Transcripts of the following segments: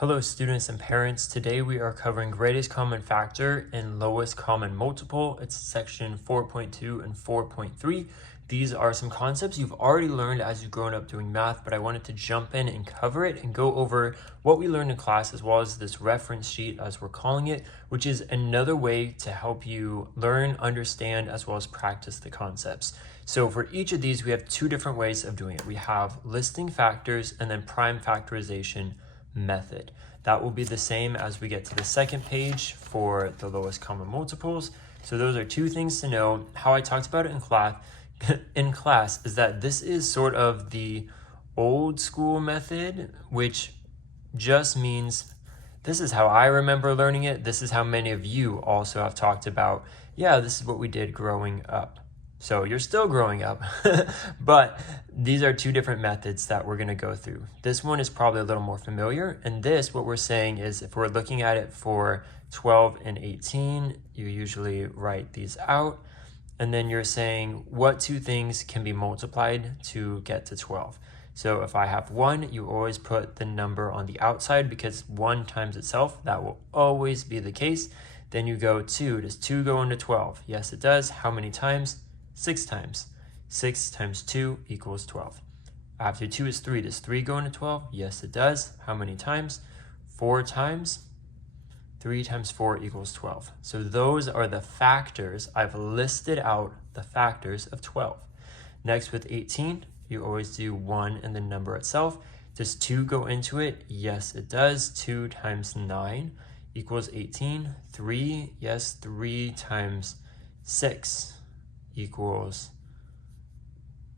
Hello students and parents. Today we are covering greatest common factor and lowest common multiple. It's section 4.2 and 4.3. These are some concepts you've already learned as you've grown up doing math, but I wanted to jump in and cover it and go over what we learned in class as well as this reference sheet as we're calling it, which is another way to help you learn, understand, as well as practice the concepts. So for each of these, we have two different ways of doing it. We have listing factors and then prime factorization method. That will be the same as we get to the second page for the lowest common multiples. So those are two things to know. How I talked about it in class is that this is sort of the old school method, which just means this is how I remember learning it. This is how many of you also have talked about, yeah, this is what we did growing up. So you're still growing up, but these are two different methods that we're going to go through. This one is probably a little more familiar. And this, what we're saying is if we're looking at it for 12 and 18, you usually write these out. And then you're saying what two things can be multiplied to get to 12. So if I have 1, you always put the number on the outside because 1 times itself, that will always be the case. Then you go 2. Does 2 go into 12? Yes, it does. How many times? 6 times. 6 times 2 equals 12. After 2 is 3. Does 3 go into 12? Yes, it does. How many times? 4 times. 3 times 4 equals 12. So those are the factors. I've listed out the factors of 12. Next with 18, you always do 1 and the number itself. Does 2 go into it? Yes, it does. 2 times 9 equals 18. 3, yes, 3 times 6 equals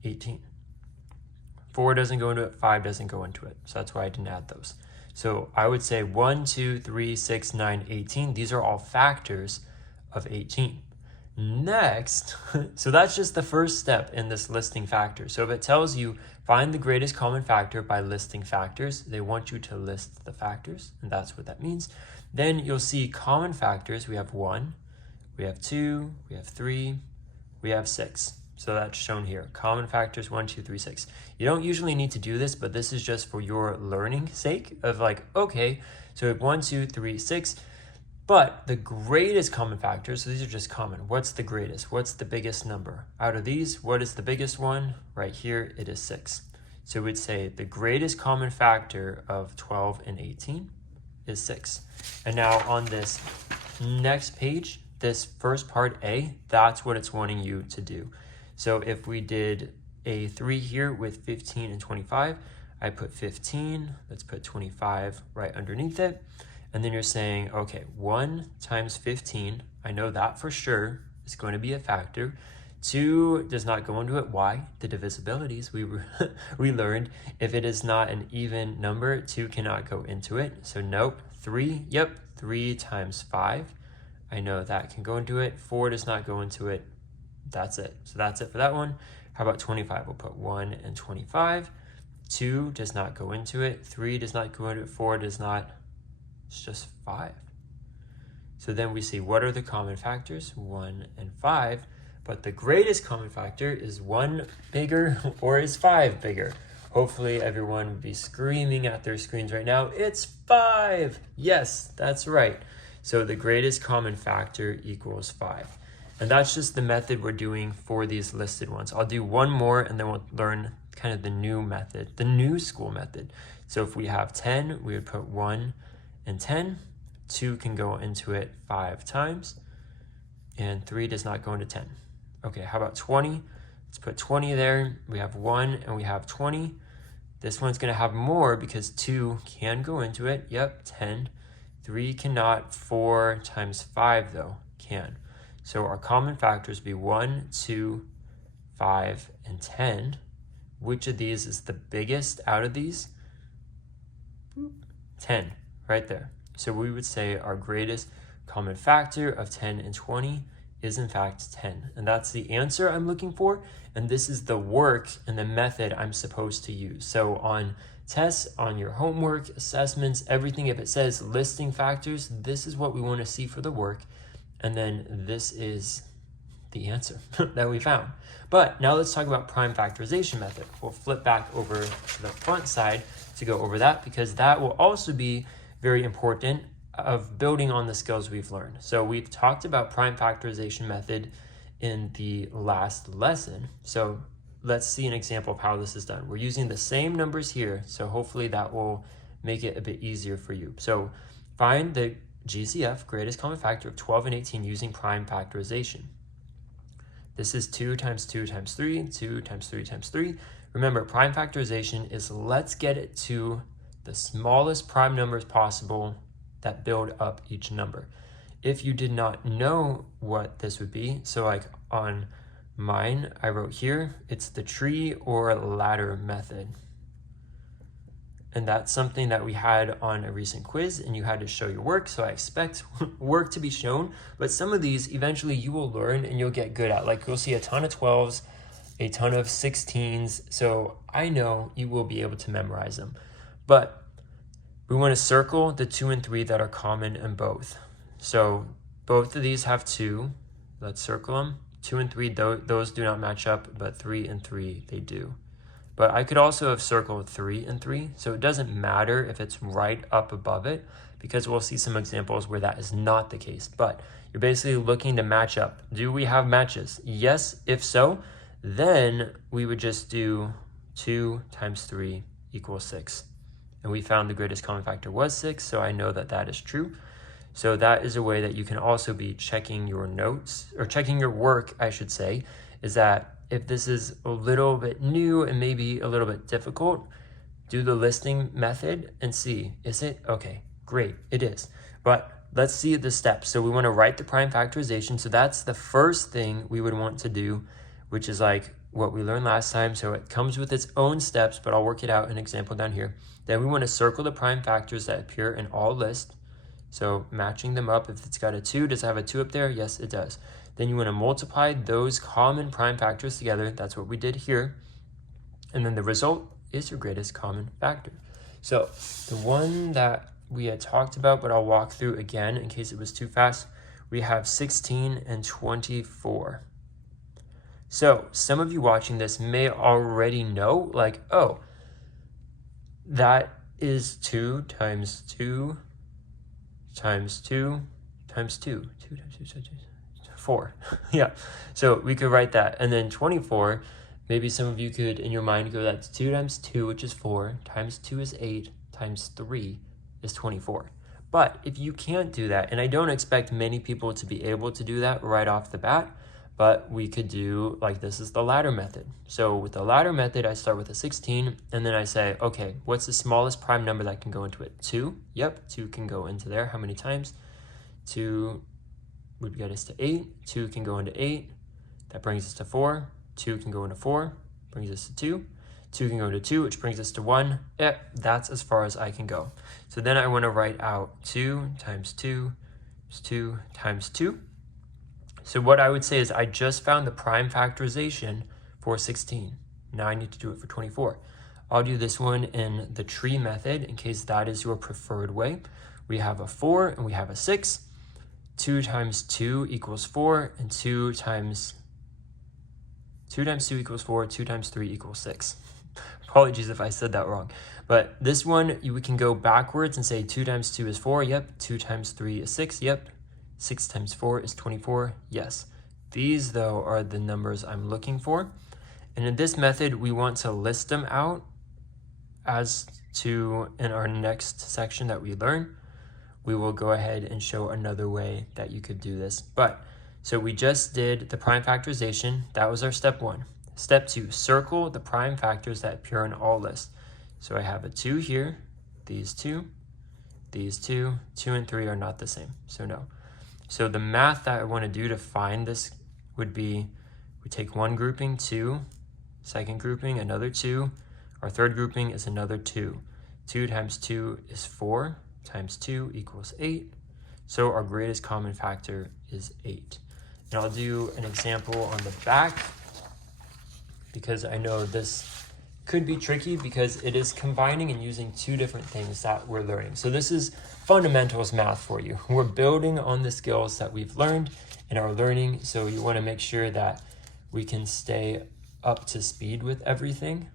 18. 4 doesn't go into it, 5 doesn't go into it. So that's why I didn't add those. So I would say 1, 2, 3, 6, 9, 18. These are all factors of 18. Next, so that's just the first step in this listing factor. So if it tells you find the greatest common factor by listing factors, they want you to list the factors, and that's what that means. Then you'll see common factors. We have 1, we have 2, we have 3, we have 6. So that's shown here. Common factors 1, 2, 3, 6. You don't usually need to do this, but this is just for your learning sake of like, okay, so we have 1, 2, 3, 6. But the greatest common factor, so these are just common. What's the greatest? What's the biggest number? Out of these, what is the biggest one? Right here, it is 6. So we'd say the greatest common factor of 12 and 18 is 6. And now on this next page, this first part A, that's what it's wanting you to do. So if we did a 3 here with 15 and 25, I put 15, let's put 25 right underneath it. And then you're saying, okay, 1 times 15, I know that for sure is going to be a factor. 2 does not go into it. Why? The divisibilities we learned. If it is not an even number, 2 cannot go into it. So nope. 3, yep, 3 times 5. I know that can go into it. 4 does not go into it. That's it. So that's it for that one. How about 25? We'll put 1 and 25. 2 does not go into it. 3 does not go into it. 4 does not. It's just 5. So then we see what are the common factors? 1 and 5. But the greatest common factor is 1 bigger or is 5 bigger? Hopefully everyone would be screaming at their screens right now. It's 5. Yes, that's right. So the greatest common factor equals 5. And that's just the method we're doing for these listed ones. I'll do one more and then we'll learn kind of the new method, the new school method. So if we have 10, we would put 1 and 10. 2 can go into it 5 times. And 3 does not go into 10. Okay, how about 20? Let's put 20 there. We have 1 and we have 20. This one's going to have more because 2 can go into it. Yep, 10. 3 cannot. 4 times 5, though, can. So our common factors would be 1, 2, 5, and 10. Which of these is the biggest out of these? 10, right there. So we would say our greatest common factor of 10 and 20 is in fact 10. And that's the answer I'm looking for. And this is the work and the method I'm supposed to use. So on tests, on your homework, assessments, everything, if it says listing factors, this is what we want to see for the work. And then this is the answer that we found. But now let's talk about prime factorization method. We'll flip back over to the front side to go over that because that will also be very important of building on the skills we've learned. So we've talked about prime factorization method in the last lesson. So let's see an example of how this is done. We're using the same numbers here, so hopefully that will make it a bit easier for you. So find the GCF, greatest common factor, of 12 and 18 using prime factorization. This is 2 times 2 times 3, 2 times 3 times 3. Remember, prime factorization is let's get it to the smallest prime numbers possible that build up each number. If you did not know what this would be, so like on mine, I wrote here, it's the tree or ladder method. And that's something that we had on a recent quiz, and you had to show your work. So I expect work to be shown, but some of these eventually you will learn and you'll get good at. Like you'll see a ton of 12s, a ton of 16s. So I know you will be able to memorize them, but we want to circle the 2 and 3 that are common in both. So both of these have 2. Let's circle them. 2 and 3, those do not match up, but 3 and 3, they do. But I could also have circled 3 and 3, so it doesn't matter if it's right up above it, because we'll see some examples where that is not the case. But you're basically looking to match up. Do we have matches? Yes, if so, then we would just do 2 times 3 equals 6. And we found the greatest common factor was 6, so I know that that is true. So that is a way that you can also be checking your notes, or checking your work, I should say, is that if this is a little bit new and maybe a little bit difficult, do the listing method and see, is it? Okay, great, it is. But let's see the steps. So we want to write the prime factorization. So that's the first thing we would want to do, which is like what we learned last time. So it comes with its own steps, but I'll work it out in an example down here. Then we want to circle the prime factors that appear in all lists. So matching them up, if it's got a 2, does it have a 2 up there? Yes, it does. Then you want to multiply those common prime factors together. That's what we did here. And then the result is your greatest common factor. So the one that we had talked about, but I'll walk through again in case it was too fast, we have 16 and 24. So some of you watching this may already know, like, oh, that is 2 times 2 times 2 times 2. 2 times 2 times 2. 4. Yeah, so we could write that. And then 24, maybe some of you could in your mind go, that's 2 times 2, which is 4, times 2 is 8, times 3 is 24. But if you can't do that, and I don't expect many people to be able to do that right off the bat, but we could do, like, this is the ladder method. So with the ladder method, I start with a 16, and then I say, okay, what's the smallest prime number that can go into it? 2. Yep, 2 can go into there. How many times? 2 would get us to 8. 2 can go into 8. That brings us to 4. 2 can go into 4. Brings us to 2. 2 can go into 2, which brings us to 1. Yep, that's as far as I can go. So then I want to write out 2 times 2 is 2 times 2. So what I would say is I just found the prime factorization for 16. Now I need to do it for 24. I'll do this one in the tree method in case that is your preferred way. We have a 4 and we have a 6. 2 times 2 equals 4, and 2 times 2 equals 4, 2 times 3 equals 6. Apologies if I said that wrong. But this one, we can go backwards and say 2 times 2 is 4, yep. 2 times 3 is 6, yep. 6 times 4 is 24, yes. These, though, are the numbers I'm looking for. And in this method, we want to list them out as to in our next section that we learn. We will go ahead and show another way that you could do this. But so we just did the prime factorization. That was our step 1. Step 2, circle the prime factors that appear in all lists. So I have a 2 here, these 2, 2 and 3 are not the same, so no. So the math that I want to do to find this would be, we take one grouping, 2, second grouping, another 2, our third grouping is another 2. 2 times 2 is 4. Times 2 equals 8. So our greatest common factor is 8. And I'll do an example on the back because I know this could be tricky because it is combining and using 2 different things that we're learning. So this is fundamentals math for you. We're building on the skills that we've learned in our learning. So you want to make sure that we can stay up to speed with everything.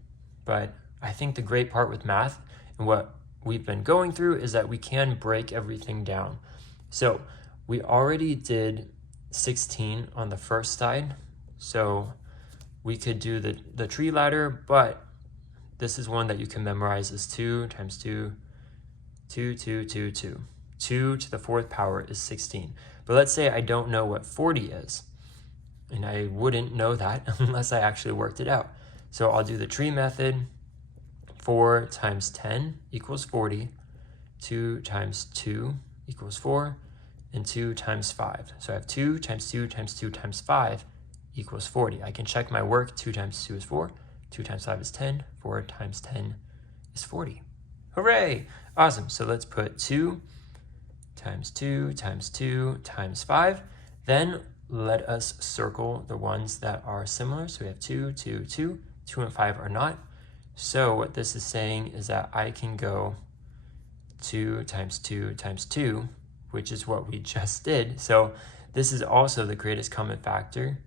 But I think the great part with math and what we've been going through is that we can break everything down. So we already did 16 on the first side, so we could do the tree ladder, but this is one that you can memorize as 2 times 2, 2, 2, 2, 2. 2 to the 4th power is 16. But let's say I don't know what 40 is, and I wouldn't know that unless I actually worked it out. So I'll do the tree method. 4 times 10 equals 40. 2 times 2 equals 4. And 2 times 5. So I have 2 times 2 times 2 times 5 equals 40. I can check my work. 2 times 2 is 4. 2 times 5 is 10. 4 times 10 is 40. Hooray! Awesome. So let's put 2 times 2 times 2 times 5. Then let us circle the ones that are similar. So we have 2, 2, 2. 2 and 5 are not. So what this is saying is that I can go 2 times 2 times 2, which is what we just did. So this is also the greatest common factor,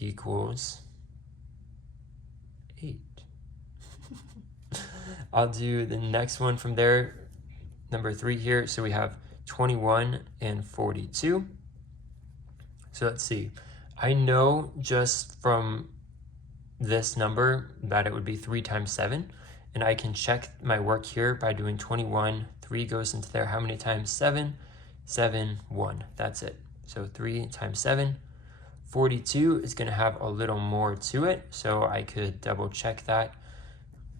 equals 8. I'll do the next one from there, number 3 here. So we have 21 and 42. So let's see. I know just from this number that it would be 3 times 7. And I can check my work here by doing 21. 3 goes into there. How many times? 7. 7, 1. That's it. So 3 times 7. 42 is going to have a little more to it. So I could double check that.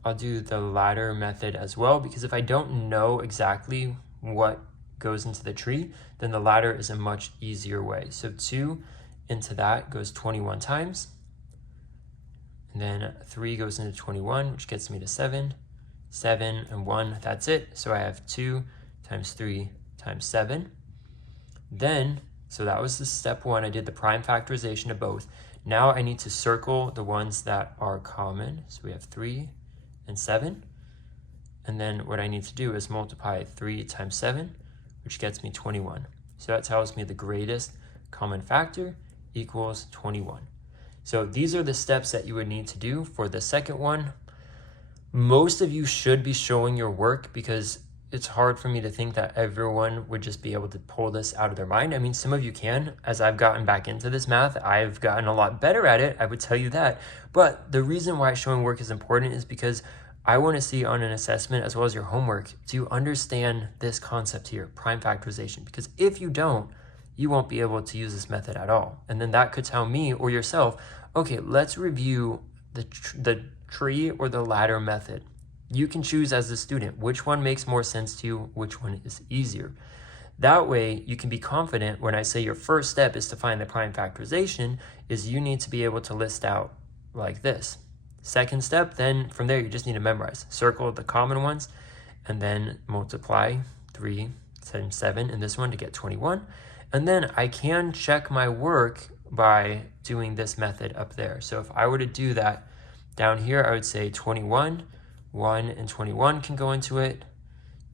I'll do the ladder method as well, because if I don't know exactly what goes into the tree, then the ladder is a much easier way. So 2 into that goes 21 times. And then 3 goes into 21, which gets me to 7. 7 and 1, that's it. So I have 2 times 3 times 7. Then, so that was the step 1. I did the prime factorization of both. Now I need to circle the ones that are common. So we have 3 and 7. And then what I need to do is multiply 3 times 7, which gets me 21. So that tells me the greatest common factor equals 21. So these are the steps that you would need to do for the second one. Most of you should be showing your work, because it's hard for me to think that everyone would just be able to pull this out of their mind. I mean, some of you can. As I've gotten back into this math, I've gotten a lot better at it, I would tell you that. But the reason why showing work is important is because I want to see on an assessment, as well as your homework, do you understand this concept here, prime factorization? Because if you don't, you won't be able to use this method at all. And then that could tell me or yourself, okay, let's review the tree or the ladder method. You can choose as a student which one makes more sense to you, which one is easier. That way you can be confident when I say your first step is to find the prime factorization, is you need to be able to list out like this. Second step, then from there you just need to memorize. Circle the common ones and then multiply 3 times 7 in this one to get 21. And then I can check my work by doing this method up there. So if I were to do that down here, I would say 21, 1 and 21 can go into it.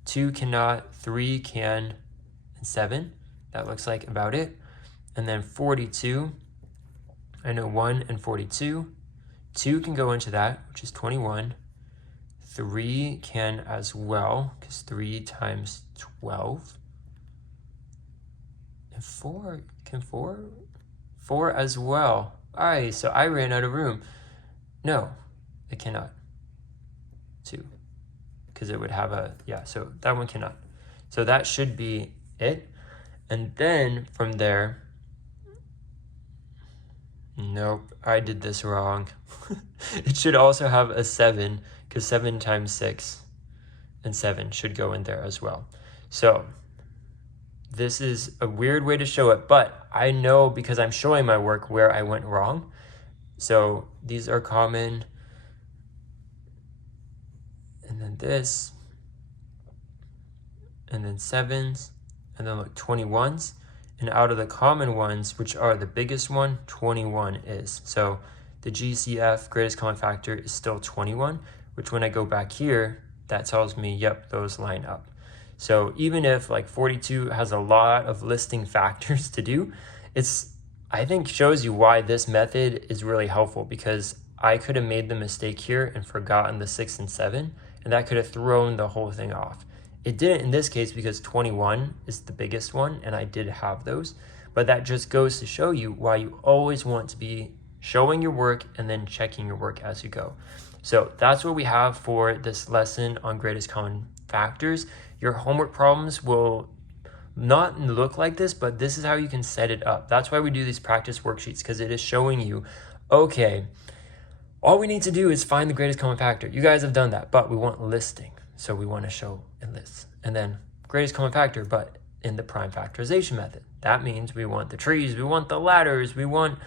2 cannot, 3 can, and 7. That looks like about it. And then 42, I know 1 and 42. 2 can go into that, which is 21. 3 can as well, because 3 times 12. And 4, can 4? 4 as well. All right, so I ran out of room. No, it cannot. 2, because it would have a, yeah, so that one cannot. So that should be it. And then from there, nope, I did this wrong. It should also have a 7, because 7 times 6 and 7 should go in there as well. So this is a weird way to show it, but I know because I'm showing my work where I went wrong. So these are common. And then this. And then 7s. And then look, 21s. And out of the common ones, which are the biggest one, 21 is. So the GCF, greatest common factor, is still 21, which when I go back here, that tells me, yep, those line up. So even if like 42 has a lot of listing factors to do, it's, I think, shows you why this method is really helpful, because I could have made the mistake here and forgotten the 6 and 7, and that could have thrown the whole thing off. It didn't in this case because 21 is the biggest one, and I did have those. But that just goes to show you why you always want to be showing your work and then checking your work as you go. So that's what we have for this lesson on greatest common factors. Your homework problems will not look like this, but this is how you can set it up. That's why we do these practice worksheets, because it is showing you, okay, all we need to do is find the greatest common factor. You guys have done that, but we want listing. So we want to show in lists. And then greatest common factor, but in the prime factorization method. That means we want the trees, we want the ladders, we want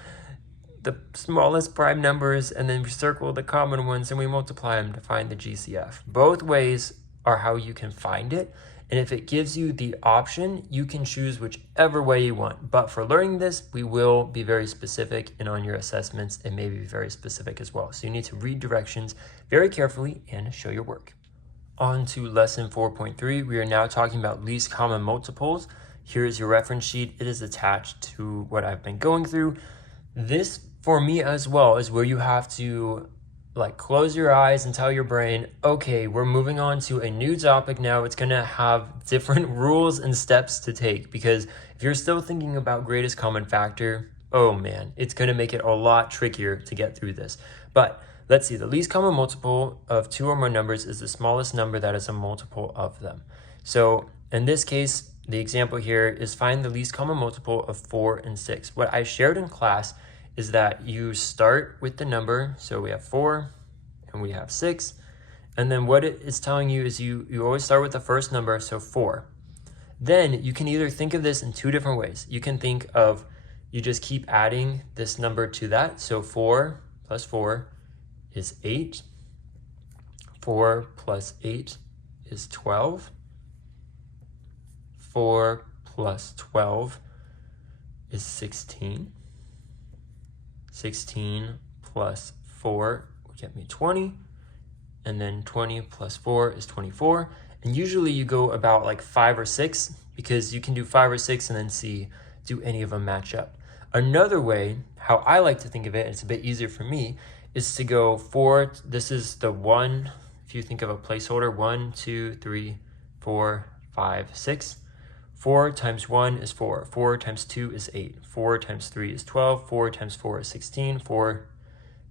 the smallest prime numbers, and then we circle the common ones and we multiply them to find the GCF. Both ways are how you can find it. And if it gives you the option, you can choose whichever way you want. But for learning this, we will be very specific, and on your assessments, it may be very specific as well. So you need to read directions very carefully and show your work. On to lesson 4.3, we are now talking about least common multiples. Here is your reference sheet. It is attached to what I've been going through. This, for me as well, is where you have to close your eyes and tell your brain, okay, we're moving on to a new topic now. It's gonna have different rules and steps to take, because if you're still thinking about greatest common factor, oh man, it's gonna make it a lot trickier to get through this. But let's see, the least common multiple of two or more numbers is the smallest number that is a multiple of them. So in this case, the example here is find the least common multiple of 4 and 6. What I shared in class is that you start with the number. So we have 4 and we have 6. And then what it is telling you is you always start with the first number, so 4. Then you can either think of this in two different ways. You can think of, you just keep adding this number to that. So 4 plus 4 is 8. 4 plus 8 is 12. 4 plus 12 is 16. 16 plus 4 will get me 20. And then 20 plus 4 is 24. And usually you go about 5 or 6, because you can do 5 or 6 and then see, do any of them match up? Another way, how I like to think of it, and it's a bit easier for me, is to go 4, this is the 1, if you think of a placeholder, 1, 2, 3, 4, 5, 6. 4 times 1 is 4. 4 times 2 is 8. 4 times 3 is 12. 4 times 4 is 16. 4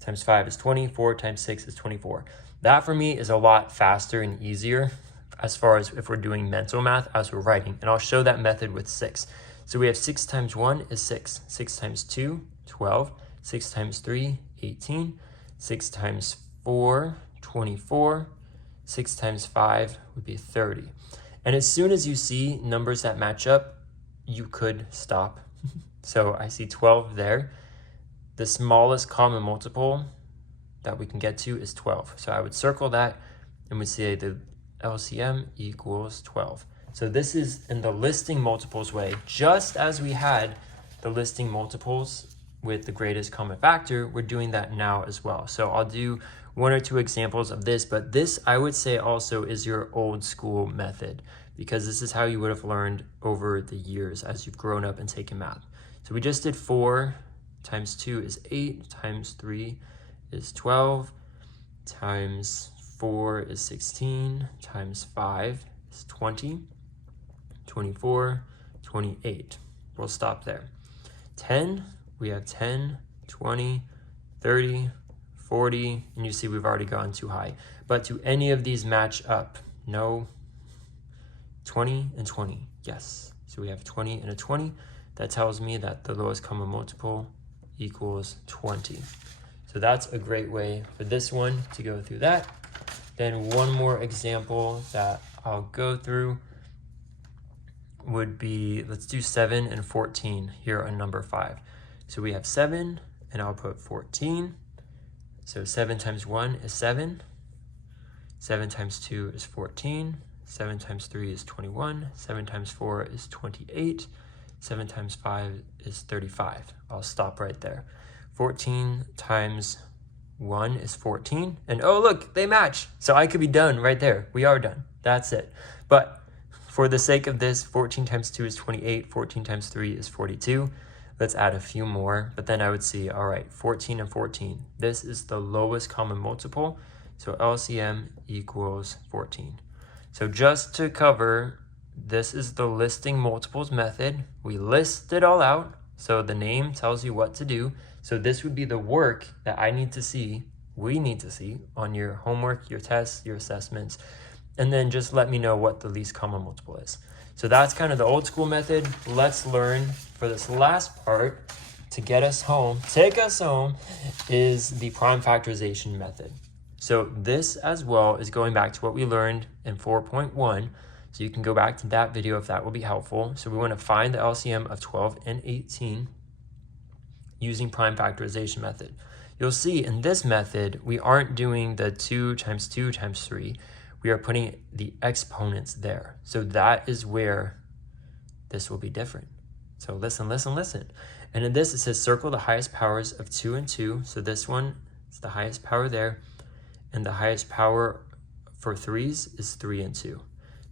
times 5 is 20. 4 times 6 is 24. That for me is a lot faster and easier as far as if we're doing mental math as we're writing. And I'll show that method with 6. So we have 6 times 1 is 6. 6 times 2, 12. 6 times 3, 18. 6 times 4, 24. 6 times 5 would be 30. And as soon as you see numbers that match up, you could stop. So I see 12 there. The smallest common multiple that we can get to is 12. So I would circle that and would say the LCM equals 12. So this is in the listing multiples way, just as we had the listing multiples with the greatest common factor, we're doing that now as well. So I'll do 1 or 2 examples of this, but this I would say also is your old school method, because this is how you would have learned over the years as you've grown up and taken math. So we just did 4 times 2 is 8, times 3 is 12, times 4 is 16, times 5 is 20, 24, 28. We'll stop there. 10, we have 10, 20, 30, 40, and you see we've already gone too high. But do any of these match up? No. 20 and 20, yes. So we have 20 and a 20. That tells me that the lowest common multiple equals 20. So that's a great way for this one to go through that. Then one more example that I'll go through would be, let's do 7 and 14 here on number 5. So we have 7 and I'll put 14. So 7 times 1 is 7. 7 times 2 is 14. 7 times 3 is 21. 7 times 4 is 28. 7 times 5 is 35. I'll stop right there. 14 times 1 is 14. And oh, look, they match. So I could be done right there. We are done. That's it. But for the sake of this, 14 times 2 is 28. 14 times 3 is 42. Let's add a few more. But then I would see, all right, 14 and 14. This is the lowest common multiple. So LCM equals 14. So just to cover, this is the listing multiples method. We list it all out, so the name tells you what to do. So this would be the work that I need to see, we need to see on your homework, your tests, your assessments, and then just let me know what the least common multiple is. So that's kind of the old school method. Let's learn for this last part to get us home, take us home, is the prime factorization method. So this as well is going back to what we learned in 4.1. So you can go back to that video if that will be helpful. So we want to find the LCM of 12 and 18 using prime factorization method. You'll see in this method, we aren't doing the 2 times 2 times 3. We are putting the exponents there. So that is where this will be different. So listen, listen, listen. And in this, it says circle the highest powers of 2 and 2. So this one is the highest power there. And the highest power for 3s is 3 and 2.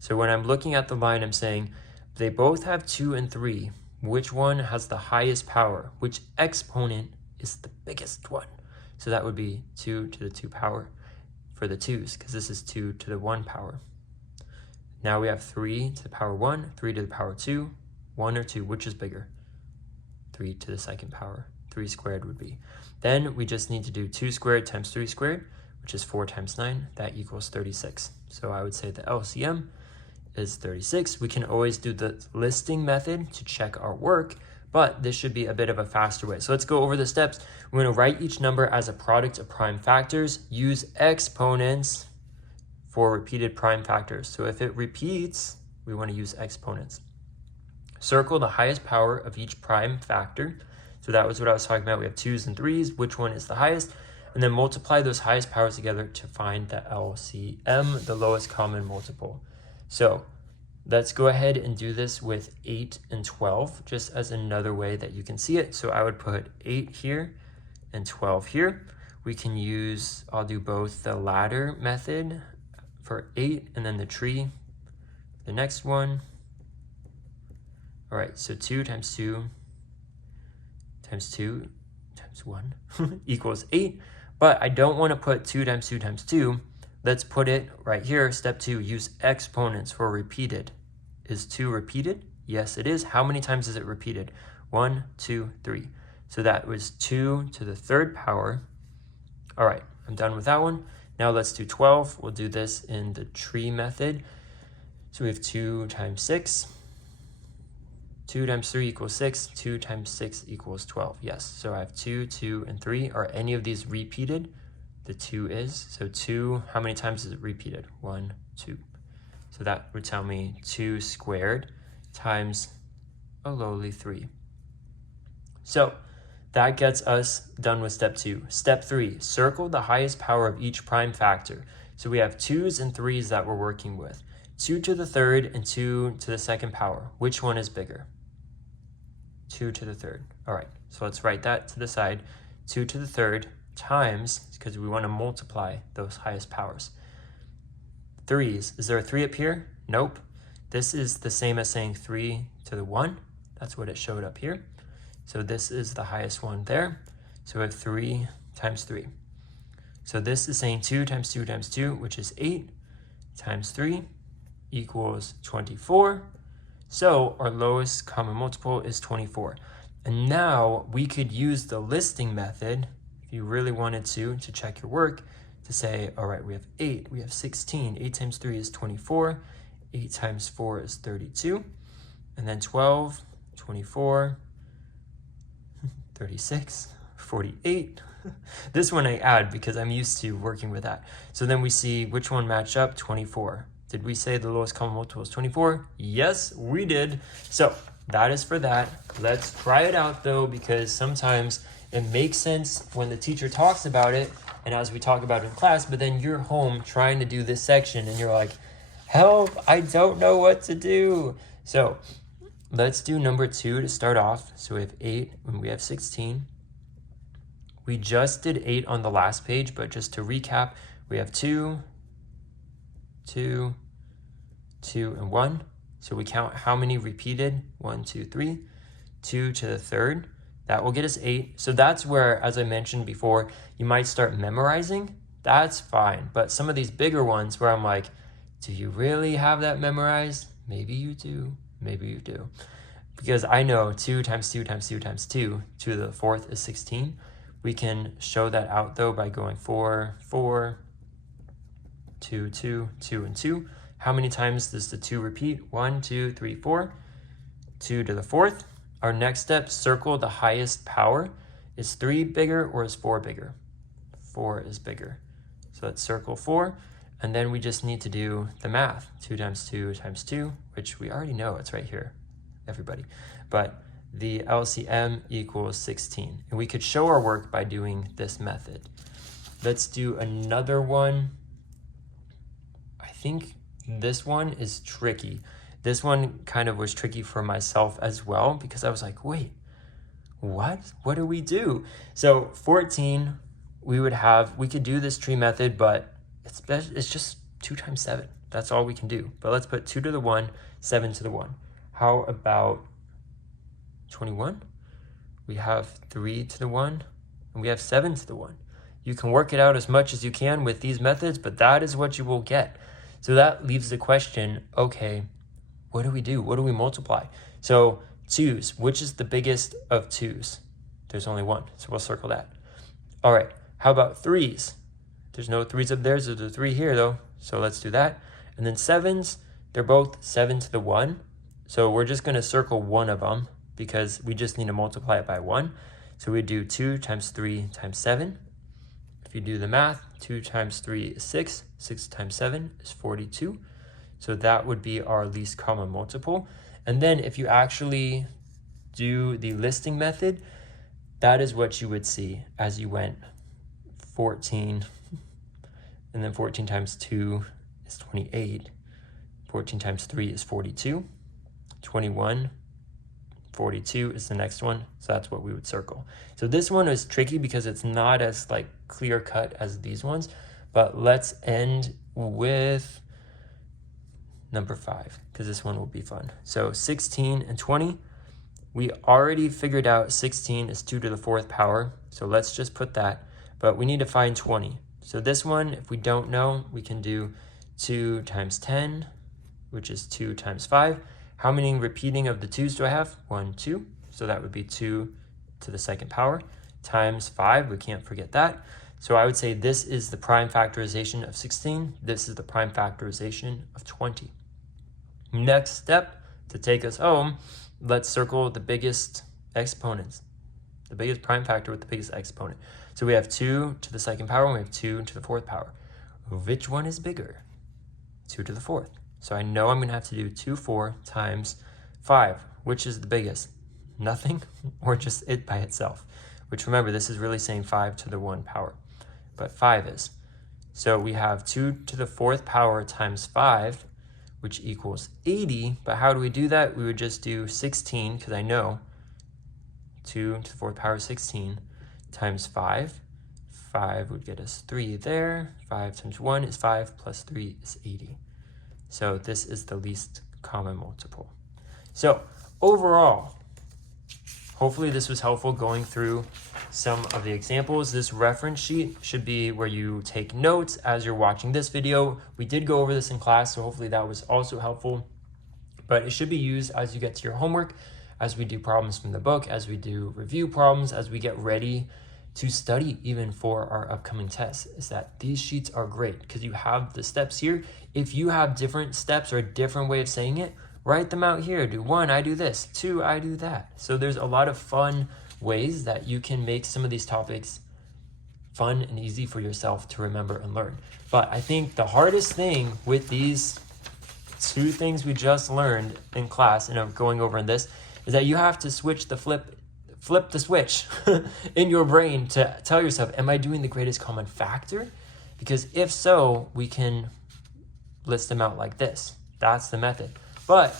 So when I'm looking at the line, I'm saying they both have 2 and 3. Which one has the highest power? Which exponent is the biggest one? So that would be 2 to the 2 power for the 2's, because this is 2 to the 1 power. Now we have 3 to the power 1, 3 to the power 2, 1 or 2, which is bigger? 3 to the 2nd power. 3 squared would be. Then we just need to do 2 squared times 3 squared, which is 4 times 9. That equals 36. So I would say the LCM is 36. We can always do the listing method to check our work, but this should be a bit of a faster way. So let's go over the steps. We're going to write each number as a product of prime factors. Use exponents for repeated prime factors. So if it repeats, we want to use exponents. Circle the highest power of each prime factor. So that was what I was talking about. We have 2's and 3's. Which one is the highest? And then multiply those highest powers together to find the LCM, the lowest common multiple. So let's go ahead and do this with 8 and 12, just as another way that you can see it. So I would put 8 here and 12 here. We can use, I'll do both the ladder method for 8 and then the tree, the next one. All right, so 2 times 2 times 2 times 1 equals 8. But I don't want to put 2 times 2 times 2. Let's put it right here. Step 2, use exponents for repeated. Is 2 repeated? Yes, it is. How many times is it repeated? 1, 2, 3. So that was 2 to the 3rd power. All right, I'm done with that one. Now let's do 12. We'll do this in the tree method. So we have 2 times 6. 2 times 3 equals 6. 2 times 6 equals 12. Yes, so I have 2, 2, and 3. Are any of these repeated? The 2 is. So 2, how many times is it repeated? 1, 2. So that would tell me 2 squared times a lowly 3. So that gets us done with step 2. Step 3, circle the highest power of each prime factor. So we have 2's and 3's that we're working with. 2 to the 3rd and 2 to the 2nd power. Which one is bigger? 2 to the 3rd. All right, so let's write that to the side. 2 to the 3rd times, because we want to multiply those highest powers. 3's. Is there a 3 up here? Nope. This is the same as saying 3 to the 1. That's what it showed up here. So this is the highest one there. So we have 3 times 3. So this is saying 2 times 2 times 2, which is 8, times 3 equals 24. So our lowest common multiple is 24. And now we could use the listing method, if you really wanted to check your work, to say, all right, we have 8, we have 16, 8 times 3 is 24, 8 times 4 is 32, and then 12, 24, 36, 48. This one I add because I'm used to working with that. So then we see which one matched up, 24. Did we say the lowest common multiple is 24? Yes, we did. So that is for that. Let's try it out though, because sometimes it makes sense when the teacher talks about it and as we talk about it in class, but then you're home trying to do this section and you're like, help, I don't know what to do. So let's do number 2 to start off. So we have 8 and we have 16. We just did 8 on the last page, but just to recap, we have 2, 2, 2, and 1. So we count how many repeated, 1, 2, 3, 2 to the 3rd. That will get us 8. So that's where, as I mentioned before, you might start memorizing. That's fine. But some of these bigger ones where I'm like, Do you really have that memorized? Maybe you do. Maybe you do. Because I know 2 times 2 times 2 times 2 to the fourth is 16. We can show that out though by going 4, 4, 2, 2, 2, and 2. How many times does the 2 repeat? 1, 2, 3, 4. 2 to the fourth. Our next step, circle the highest power. Is 3 bigger or is 4 bigger? 4 is bigger. So let's circle 4. And then we just need to do the math. 2 times 2 times 2, which we already know, it's right here, everybody. But the LCM equals 16. And we could show our work by doing this method. Let's do another one. I think this one is tricky. This one kind of was tricky for myself as well, because I was like, wait, what do we do? So 14, we could do this tree method, but it's just 2 times 7. That's all we can do. But let's put 2 to the 1, 7 to the 1. How about 21? We have 3 to the 1, and we have 7 to the 1. You can work it out as much as you can with these methods, but that is what you will get. So that leaves the question, okay, what do we do? What do we multiply? So 2's, which is the biggest of 2's? There's only 1, so we'll circle that. All right, how about 3's? There's no 3's up there, so there's a 3 here though. So let's do that. And then 7's, they're both 7 to the 1. So we're just gonna circle one of them because we just need to multiply it by 1. So we do 2 times 3 times 7. If you do the math, 2 times 3 is 6. 6 times 7 is 42. So that would be our least common multiple. And then if you actually do the listing method, that is what you would see as you went 14. And then 14 times 2 is 28. 14 times 3 is 42. 21. 42 is the next one, so that's what we would circle. So this one is tricky because it's not as like clear cut as these ones, but let's end with number 5 because this one will be fun. So 16 and 20, we already figured out 16 is 2 to the 4th power, so let's just put that, but we need to find 20. So this one, if we don't know, we can do 2 times 10, which is 2 times 5. How many repeating of the 2's do I have? 1, 2. So that would be 2 to the 2nd power times 5. We can't forget that. So I would say this is the prime factorization of 16. This is the prime factorization of 20. Next step to take us home, let's circle the biggest exponents. The biggest prime factor with the biggest exponent. So we have 2 to the 2nd power and we have 2 to the 4th power. Which one is bigger? 2 to the 4th. So I know I'm going to have to do 2, 4 times 5. Which is the biggest? Nothing or just it by itself? Which remember, this is really saying 5 to the 1 power. But 5 is. So we have 2 to the 4th power times 5, which equals 80. But how do we do that? We would just do 16, because I know 2 to the 4th power is 16 times 5. 5 would get us 3 there. 5 times 1 is 5 plus 3 is 80. So this is the least common multiple. So overall, hopefully this was helpful going through some of the examples. This reference sheet should be where you take notes as you're watching this video. We did go over this in class, so hopefully that was also helpful. But it should be used as you get to your homework, as we do problems from the book, as we do review problems, as we get ready to study even for our upcoming tests, is that these sheets are great because you have the steps here. If you have different steps or a different way of saying it, write them out here. Do 1, I do this. 2, I do that. So there's a lot of fun ways that you can make some of these topics fun and easy for yourself to remember and learn. But I think the hardest thing with these 2 things we just learned in class and I'm going over in this is that you have to flip the switch in your brain to tell yourself, am I doing the greatest common factor? Because if so, we can list them out like this. That's the method. But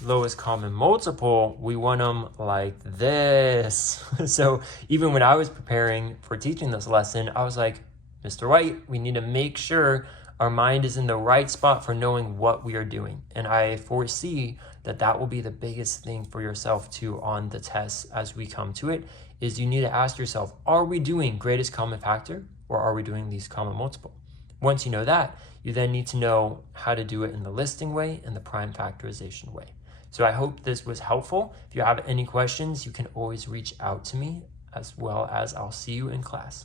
lowest common multiple, we want them like this. So even when I was preparing for teaching this lesson, I was like, Mr. White, we need to make sure our mind is in the right spot for knowing what we are doing. And I foresee that that will be the biggest thing for yourself too on the test as we come to it, is you need to ask yourself, are we doing greatest common factor or are we doing least common multiple? Once you know that, you then need to know how to do it in the listing way and the prime factorization way. So I hope this was helpful. If you have any questions, you can always reach out to me, as well as I'll see you in class.